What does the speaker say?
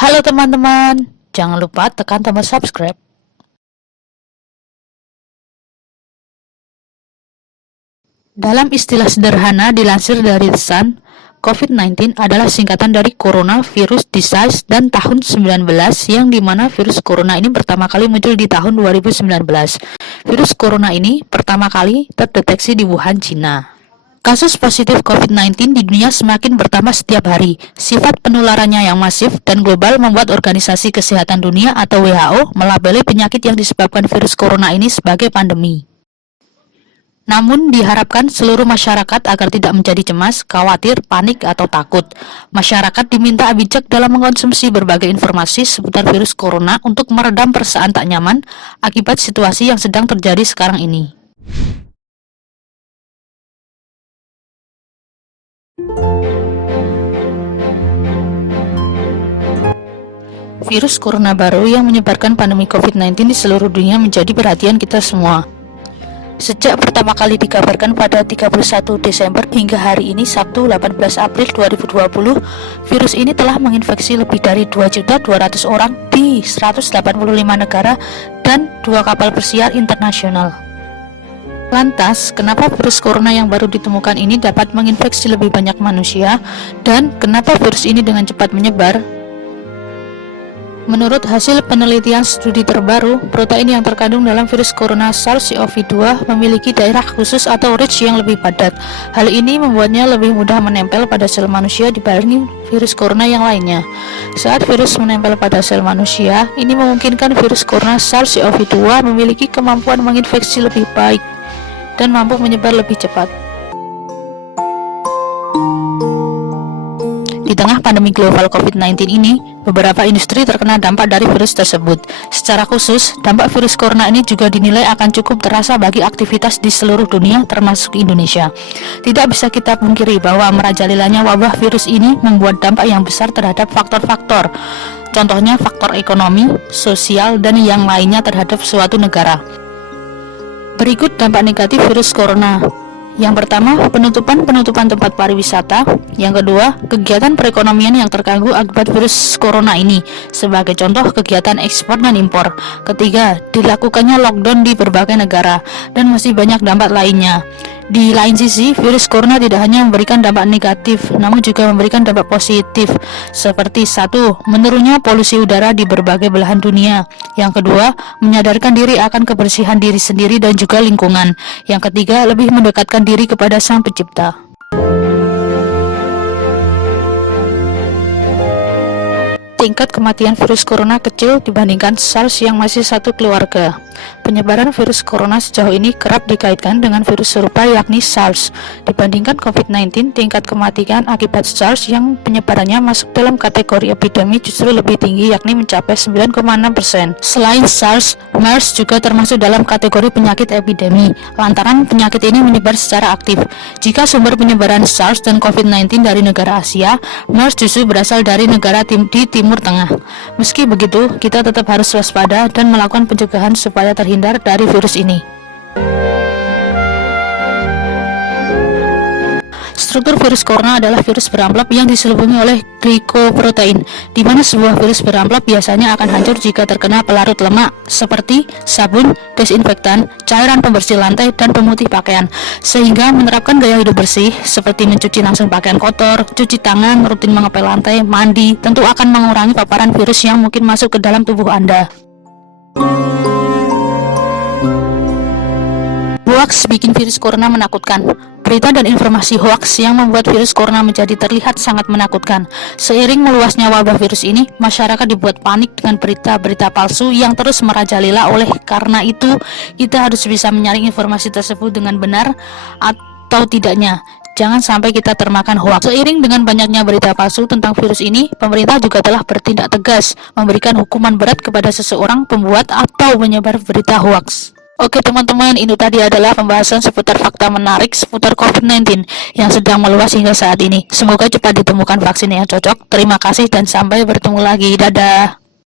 Halo teman-teman, jangan lupa tekan tombol subscribe. Dalam istilah sederhana dilansir dari The Sun, COVID-19 adalah singkatan dari Coronavirus Disease dan tahun 19 yang dimana virus corona ini pertama kali muncul di tahun 2019. Virus corona ini pertama kali terdeteksi di Wuhan, Cina. Kasus positif COVID-19 di dunia semakin bertambah setiap hari. Sifat penularannya yang masif dan global membuat Organisasi Kesehatan Dunia atau WHO melabeli penyakit yang disebabkan virus corona ini sebagai pandemi. Namun diharapkan seluruh masyarakat agar tidak menjadi cemas, khawatir, panik, atau takut. Masyarakat diminta bijak dalam mengkonsumsi berbagai informasi seputar virus corona untuk meredam perasaan tak nyaman akibat situasi yang sedang terjadi sekarang ini. Virus corona baru yang menyebarkan pandemi COVID-19 di seluruh dunia menjadi perhatian kita semua. Sejak pertama kali dikabarkan pada 31 Desember hingga hari ini Sabtu 18 April 2020, virus ini telah menginfeksi lebih dari 2.200.000 orang di 185 negara dan 2 kapal pesiar internasional. Lantas, kenapa virus corona yang baru ditemukan ini dapat menginfeksi lebih banyak manusia dan kenapa virus ini dengan cepat menyebar? Menurut hasil penelitian studi terbaru, protein yang terkandung dalam virus corona SARS-CoV-2 memiliki daerah khusus atau reach yang lebih padat. Hal ini membuatnya lebih mudah menempel pada sel manusia dibanding virus corona yang lainnya. Saat virus menempel pada sel manusia, ini memungkinkan virus corona SARS-CoV-2 memiliki kemampuan menginfeksi lebih baik dan mampu menyebar lebih cepat. Di tengah pandemi global COVID-19 ini, beberapa industri terkena dampak dari virus tersebut. Secara khusus, dampak virus corona ini juga dinilai akan cukup terasa bagi aktivitas di seluruh dunia, termasuk Indonesia. Tidak bisa kita pungkiri bahwa merajalelanya wabah virus ini membuat dampak yang besar terhadap faktor-faktor. Contohnya faktor ekonomi, sosial, dan yang lainnya terhadap suatu negara. Berikut dampak negatif virus corona. Yang pertama, penutupan tempat pariwisata. Yang kedua, kegiatan perekonomian yang terganggu akibat virus corona ini, sebagai contoh kegiatan ekspor dan impor. Ketiga, dilakukannya lockdown di berbagai negara, dan masih banyak dampak lainnya. Di lain sisi, virus corona tidak hanya memberikan dampak negatif, namun juga memberikan dampak positif, seperti 1. Menurunnya polusi udara di berbagai belahan dunia. Yang kedua, menyadarkan diri akan kebersihan diri sendiri dan juga lingkungan. Yang ketiga, lebih mendekatkan diri kepada Sang Pencipta. Tingkat kematian virus corona kecil dibandingkan SARS yang masih satu keluarga. Penyebaran virus corona sejauh ini kerap dikaitkan dengan virus serupa yakni SARS. Dibandingkan COVID-19, tingkat kematian akibat SARS yang penyebarannya masuk dalam kategori epidemi justru lebih tinggi yakni mencapai 9,6%. Selain SARS, MERS juga termasuk dalam kategori penyakit epidemi, lantaran penyakit ini menyebar secara aktif. Jika sumber penyebaran SARS dan COVID-19 dari negara Asia, MERS justru berasal dari negara di Timur Tengah. Meski begitu, kita tetap harus waspada dan melakukan pencegahan supaya terhindar dari virus ini. Struktur virus corona adalah virus beramplop yang diselubungi oleh glikoprotein, di mana sebuah virus beramplop biasanya akan hancur jika terkena pelarut lemak seperti sabun, desinfektan, cairan pembersih lantai, dan pemutih pakaian. Sehingga menerapkan gaya hidup bersih seperti mencuci langsung pakaian kotor, cuci tangan, rutin mengepel lantai, mandi, tentu akan mengurangi paparan virus yang mungkin masuk ke dalam tubuh Anda. Hoax bikin virus corona menakutkan. Berita dan informasi hoax yang membuat virus corona menjadi terlihat sangat menakutkan. Seiring meluasnya wabah virus ini, masyarakat dibuat panik dengan berita-berita palsu yang terus merajalela. Oleh karena itu, kita harus bisa menyaring informasi tersebut dengan benar atau tidaknya. Jangan sampai kita termakan hoax. Seiring dengan banyaknya berita palsu tentang virus ini, pemerintah juga telah bertindak tegas, memberikan hukuman berat kepada seseorang pembuat atau menyebar berita hoax. Oke teman-teman, ini tadi adalah pembahasan seputar fakta menarik seputar COVID-19 yang sedang meluas hingga saat ini. Semoga cepat ditemukan vaksin yang cocok. Terima kasih dan sampai bertemu lagi. Dadah.